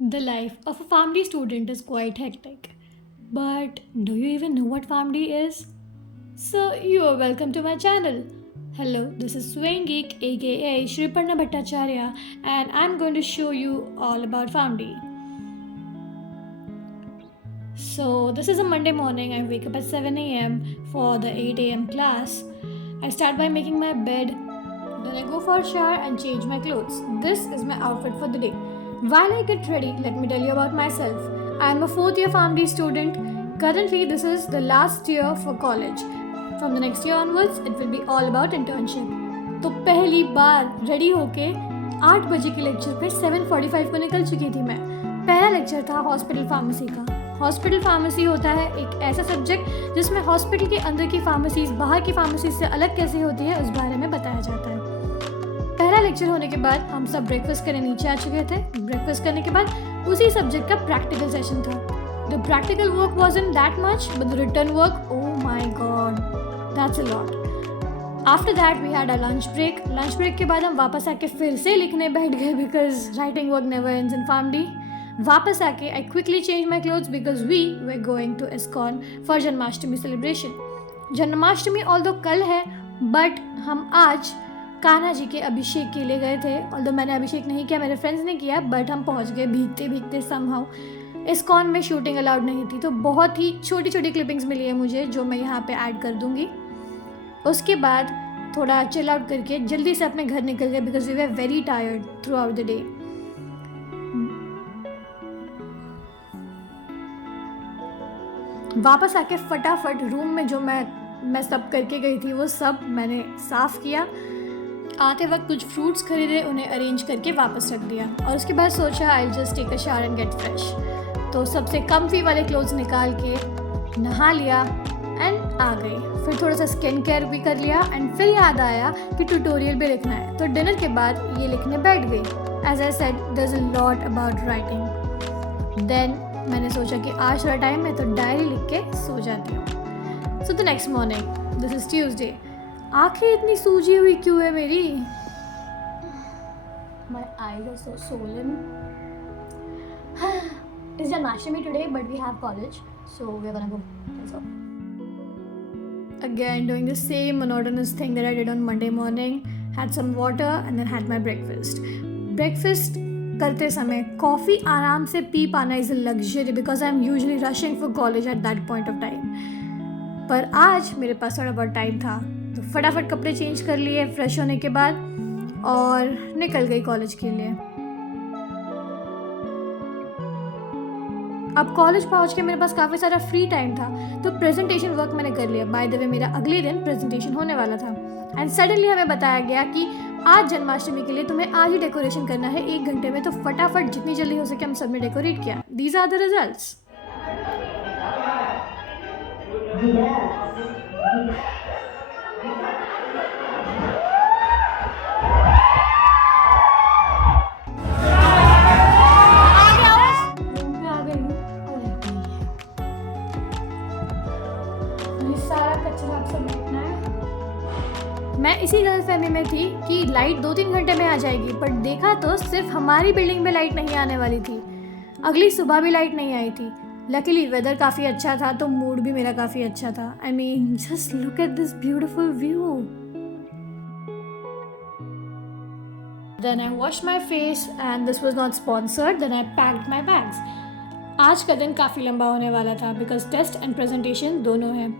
The life of a family student is quite hectic. But do you even know what family is? So, you are welcome to my channel. Hello, this is Swaying Geek aka Shriparna Bhattacharya, and I'm going to show you all about family. So, this is a Monday morning. I wake up at 7 a.m. for the 8 a.m. class. I start by making my bed, then I go for a shower and change my clothes. This is my outfit for the day. While I get ready, let me tell you about myself. I am a fourth year family student. Currently, this is the last year for college. From the next year onwards, it will be all about internship. तो पहली बार ready होके 8 बजे के lecture पे 7:45 को निकल चुकी थी मैं. पहला लेक्चर था हॉस्पिटल फार्मेसी का. हॉस्पिटल फार्मेसी होता है एक ऐसा सब्जेक्ट जिसमें हॉस्पिटल के अंदर की फार्मेसीज बाहर की फार्मेसी से अलग कैसे होती है उस बारे में बताया जाता है. पहला लेक्चर होने के बाद हम सब ब्रेकफास्ट करने नीचे आ चुके थे. ब्रेकफास्ट करने के बाद उसी सब्जेक्ट का प्रैक्टिकल सेशन था. The practical work wasn't that much, but the written work, oh my god, that's a lot. After that we had a lunch break. Lunch break के बाद हम वापस आके फिर से लिखने बैठ गए because writing work never ends in family. वापस आके I quickly changed my clothes because we were going to ISKCON for Janmashtami celebration. Janmashtami although कल है, but हम आज कान्हा जी के अभिषेक के लिए गए थे. ऑल्दो मैंने अभिषेक नहीं किया, मेरे फ्रेंड्स ने किया, बट हम पहुंच गए भीगते भीगते समहाउ. इस्कॉन में शूटिंग अलाउड नहीं थी, तो बहुत ही छोटी छोटी क्लिपिंग्स मिली है मुझे जो मैं यहाँ पे ऐड कर दूँगी. उसके बाद थोड़ा चिल आउट करके जल्दी से अपने घर निकल गए because we were very tired throughout the day. वापस आके फटाफट रूम में जो मैं सब करके गई थी वो सब मैंने साफ़ किया. आते वक्त कुछ फ्रूट्स खरीदे, उन्हें अरेंज करके वापस रख दिया और उसके बाद सोचा I just take a shower and get fresh. तो सबसे कम्फी वाले क्लोथ्स निकाल के नहा लिया एंड आ गई. फिर थोड़ा सा स्किन केयर भी कर लिया एंड फिर याद आया कि ट्यूटोरियल भी लिखना है, तो डिनर के बाद ये लिखने बैठ गई. As I said there is a lot about writing. Then मैंने सोचा कि आज थोड़ा टाइम है तो डायरी लिख के सो जाती हूँ. So the next morning, this is Tuesday. आंखें इतनी सूजी हुई क्यों है मेरी? My eyes are so swollen. It's Janmashtami today, but we have college, so we're gonna go. So again, doing the same monotonous thing that I did on Monday morning. Had some water and then had my breakfast. Breakfast करते समय coffee आराम से P पाना is a luxury because I am usually rushing for college at that point of time. पर आज मेरे पास थोड़ा बहुत टाइम था तो फटाफट कपड़े चेंज कर लिए फ्रेश होने के बाद और निकल गई कॉलेज के लिए. अब कॉलेज पहुंच के मेरे पास काफ़ी सारा फ्री टाइम था तो प्रेजेंटेशन वर्क मैंने कर लिया. बाय द वे मेरा अगले दिन प्रेजेंटेशन होने वाला था एंड सडनली हमें बताया गया कि आज जन्माष्टमी के लिए तुम्हें आज ही डेकोरेशन करना है 1 घंटे में. तो फटाफट जितनी जल्दी हो सके हम सब ने डेकोरेट किया. These are the results. मैं इसी गलतफहमी में थी कि लाइट 2-3 घंटे में आ जाएगी, पर देखा तो सिर्फ हमारी बिल्डिंग में लाइट नहीं आने वाली थी. अगली सुबह भी लाइट नहीं आई थी. लकीली वेदर काफ़ी अच्छा था तो मूड भी मेरा काफ़ी अच्छा था. I mean just look at this beautiful view. Then I wash my face and this was not sponsored. Then I packed my bags. आज का दिन काफ़ी लंबा होने वाला था बिकॉज टेस्ट एंड प्रेजेंटेशन दोनों हैं.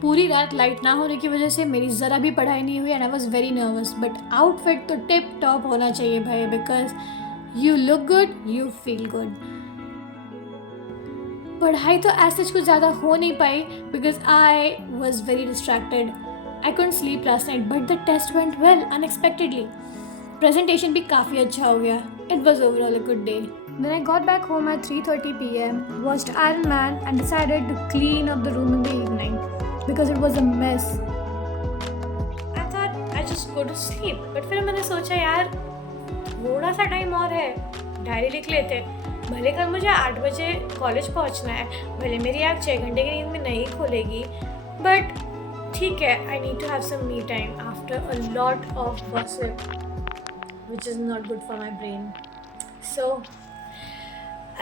पूरी रात लाइट ना होने की वजह से मेरी ज़रा भी पढ़ाई नहीं हुई and I was very nervous. But outfit तो टिप टॉप होना चाहिए भाई because you look good, you feel good. पढ़ाई तो ऐसे कुछ ज़्यादा हो नहीं पाई because I was very distracted. I couldn't sleep last night but the test went well unexpectedly. Presentation भी काफ़ी अच्छा हो गया. It was overall a good day. Then I got back home at 3:30 p.m., watched Iron Man and decided to clean up the room in the evening because it was a mess. I thought I just go to sleep, but फिर मैंने सोचा यार थोड़ा सा time और है, diary लिख लेते. भले कल मुझे 8 बजे कॉलेज पहुंचना है, भले मेरी आँख 6 घंटे की नींद में नहीं खुलेगी, बट ठीक है, I need to have some me time after a lot of gossip which is not good for my brain. So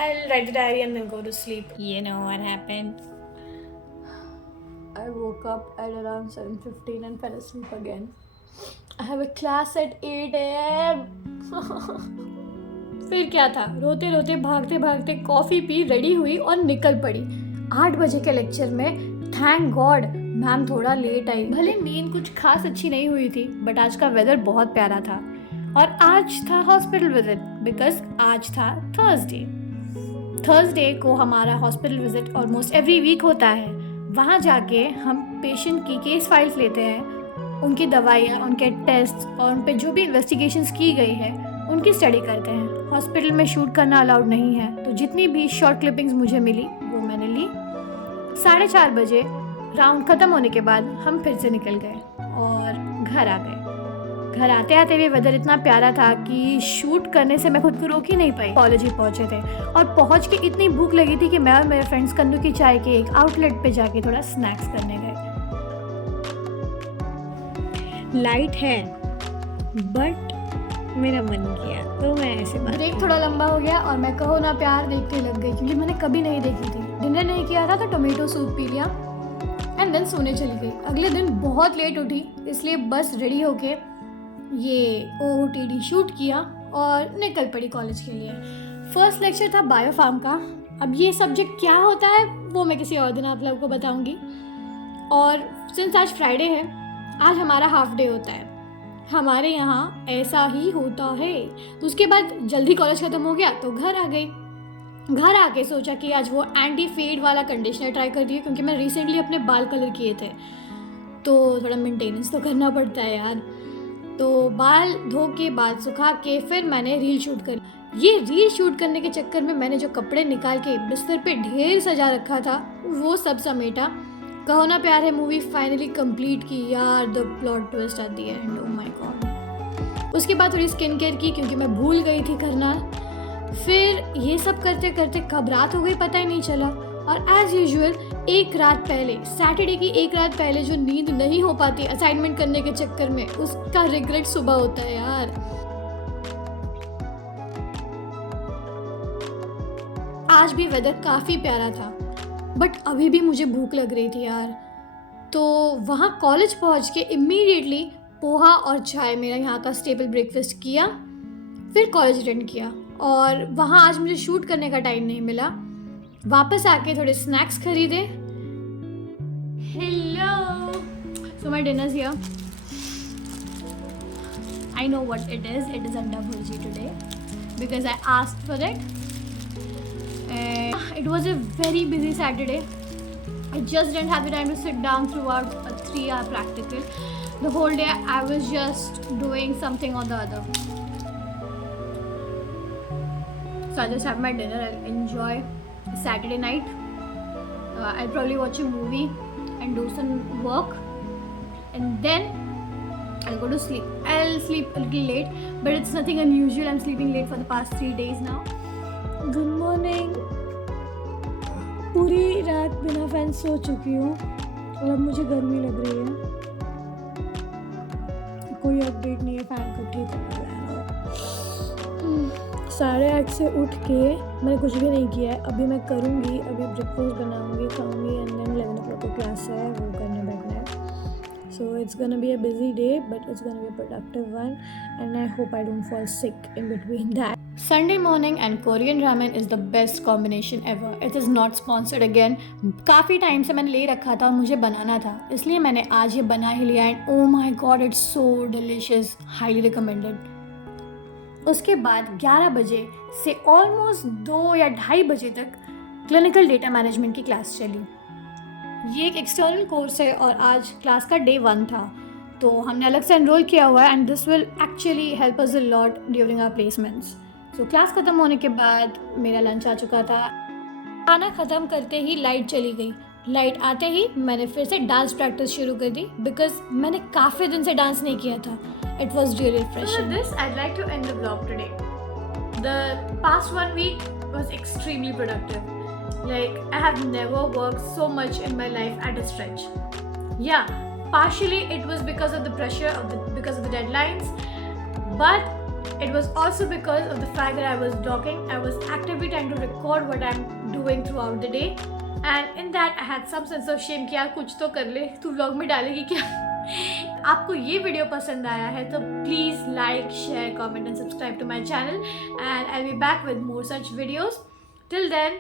I'll write the diary and then go to sleep. You know what happened? I woke up at around 7:15 and fell asleep again. I have a class at 8 a.m. फिर क्या था, रोते रोते भागते भागते coffee P, ready हुई और निकल पड़ी 8 बजे के लेक्चर में। थैंक गॉड मैम थोड़ा लेट आई। भले नींद कुछ खास अच्छी नहीं हुई थी, बट आज का वेदर बहुत प्यारा था। और आज था हॉस्पिटल विजिट, बिकॉज आज था थर्सडे को हमारा hospital visit almost every week होता है। वहाँ जाके हम पेशेंट की केस फाइल्स लेते हैं, उनकी दवाइयाँ, उनके टेस्ट और उन पर जो भी इन्वेस्टिगेशंस की गई है उनकी स्टडी करते हैं। हॉस्पिटल में शूट करना अलाउड नहीं है, तो जितनी भी शॉर्ट क्लिपिंग्स मुझे मिली वो मैंने ली। 4:30 बजे राउंड ख़त्म होने के बाद हम फिर से निकल गए और घर आ गए। घर आते आते भी वेदर इतना प्यारा था कि शूट करने से मैं खुद को रोक ही नहीं पाई। कॉलेज ही पहुँचे थे और पहुँच के इतनी भूख लगी थी कि मैं और मेरे फ्रेंड्स कद्दू की चाय के एक आउटलेट पे जाके थोड़ा स्नैक्स करने गए। लाइट है बट मेरा मन किया तो मैं ऐसे ब्रेक थोड़ा लंबा हो गया और मैं कहो ना प्यार देखते लग गई, क्योंकि मैंने कभी नहीं देखी थी। डिनर नहीं किया था तो टोमेटो सूप पी लिया एंड देन सोने चली गई। अगले दिन बहुत लेट उठी, इसलिए बस रेडी होके ये OOTD शूट किया और निकल पड़ी कॉलेज के लिए। फर्स्ट लेक्चर था बायोफार्म का। अब ये सब्जेक्ट क्या होता है वो मैं किसी और दिन आप लोगों को बताऊंगी। और सिंस आज फ्राइडे है, आज हमारा हाफ डे होता है। हमारे यहाँ ऐसा ही होता है। तो उसके बाद जल्दी कॉलेज ख़त्म हो गया तो घर आ गई। घर आके सोचा कि आज वो एंटी फेड वाला कंडीशनर ट्राई कर दिया, क्योंकि मैं रिसेंटली अपने बाल कलर किए थे तो थोड़ा मेंटेनेंस तो करना पड़ता है यार। तो बाल धो के बाल सुखा के फिर मैंने रील शूट करी। ये रील शूट करने के चक्कर में मैंने जो कपड़े निकाल के बिस्तर पे ढेर सजा रखा था वो सब समेटा। कहो ना प्यार है मूवी फाइनली कंप्लीट की यार, the plot twist at the end, oh my God. उसके बाद थोड़ी स्किन केयर की क्योंकि मैं भूल गई थी करना। फिर ये सब करते करते कब रात हो गई पता ही नहीं चला। और एज यूजुअल एक रात पहले, सैटरडे की एक रात पहले जो नींद नहीं हो पाती असाइनमेंट करने के चक्कर में, उसका रिग्रेट सुबह होता है यार। आज भी वेदर काफ़ी प्यारा था बट अभी भी मुझे भूख लग रही थी यार। तो वहाँ कॉलेज पहुँच के इमीडिएटली पोहा और चाय, मेरा यहाँ का स्टेपल ब्रेकफास्ट किया, फिर कॉलेज अटेंड किया। और वहाँ आज मुझे शूट करने का टाइम नहीं मिला। वापस आके थोड़े स्नैक्स खरीदे। Hello, so my dinner here. I know what it is anda bhurji today because I asked for it. It was a very busy Saturday. I just didn't have the time to sit down throughout a 3-hour practical. The whole day I was just doing something or the other. So I just have my dinner. I'll enjoy Saturday night. I'll probably watch a movie and do some work. And then I'll go to sleep. I'll sleep a little late, but it's nothing unusual. I'm sleeping late for the past 3 days now. Good morning. पूरी रात बिना fan so चुकी हूँ और अब मुझे गर्मी लग रही है। कोई अपडेट नहीं है फैन को ठीक होने वाला। 8:30 से उठ के मैंने कुछ भी नहीं किया है। अभी मैं करूँगी, अभी ब्रेकफास्ट बनाऊँगी, खाऊँगी एंड देन 11 o'clock को क्लास है, वो करने बैठना है। So it's gonna be a busy day, but it's gonna be a productive one, and I hope I don't fall sick in between that. Sunday morning and Korean ramen is the best combination ever. It is not sponsored again. काफ़ी time से मैंने ले रखा था और मुझे बनाना था, इसलिए मैंने आज ये बना ही लिया and oh my god it's so delicious, highly recommended. उसके बाद 11 बजे से ऑलमोस्ट 2 या 2:30 बजे तक क्लिनिकल डेटा मैनेजमेंट की क्लास चली। ये एक एक्सटर्नल कोर्स है और आज क्लास का डे 1 था, तो हमने अलग से एनरोल किया हुआ है and this will actually help us a lot during our placements. So class ख़त्म होने के बाद मेरा लंच आ चुका था। खाना ख़त्म करते ही लाइट चली गई। लाइट आते ही मैंने फिर से डांस प्रैक्टिस शुरू कर दी बिकॉज मैंने काफ़ी दिन से डांस नहीं किया था। It was really refreshing. This I like to end the blog today. The past 1 week was extremely productive. Like, I have never worked so much in my life at a stretch. Yeah, partially it was because of the pressure because of the deadlines, but It was also because of the fact that I was vlogging. I was actively trying to record what I'm doing throughout the day, and in that I had some sense of shame कि यार कुछ तो कर ले, तू vlog में डालेगी क्या? आपको ये वीडियो पसंद आया है तो please like, share, comment and subscribe to my channel, and I will be back with more such videos. Till then,